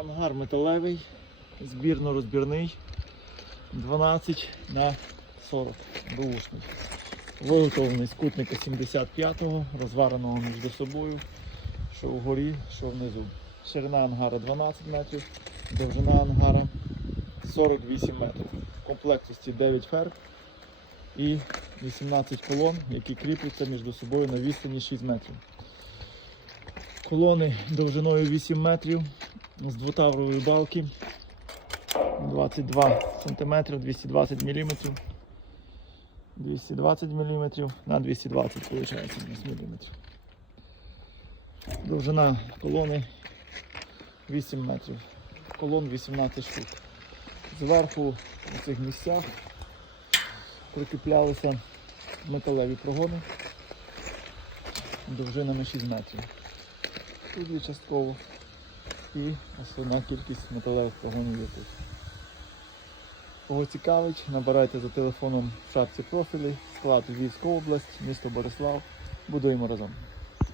Ангар металевий, збірно-розбірний, 12 на 40 бушний. Виготовлений з кутника 75-го, розвареного між собою, що вгорі, що внизу. Ширина ангара 12 метрів, довжина ангара 48 метрів. В комплектності 9 ферм і 18 колон, які кріпляться між собою на відстані 6 метрів. Колони довжиною 8 метрів з двотаврової балки 22 см, 220 мм. 220 мм на 220 виходить мм. Довжина колони 8 метрів. Колон 18 штук. Зверху у цих місцях прикріплялися металеві прогони довжинами 6 метрів. Тут є частково і основна кількість металевих погонів є тут. Кого цікавить, набирайте за телефоном в шапці профілі, склад Львівська область, місто Борислав. Будуємо разом.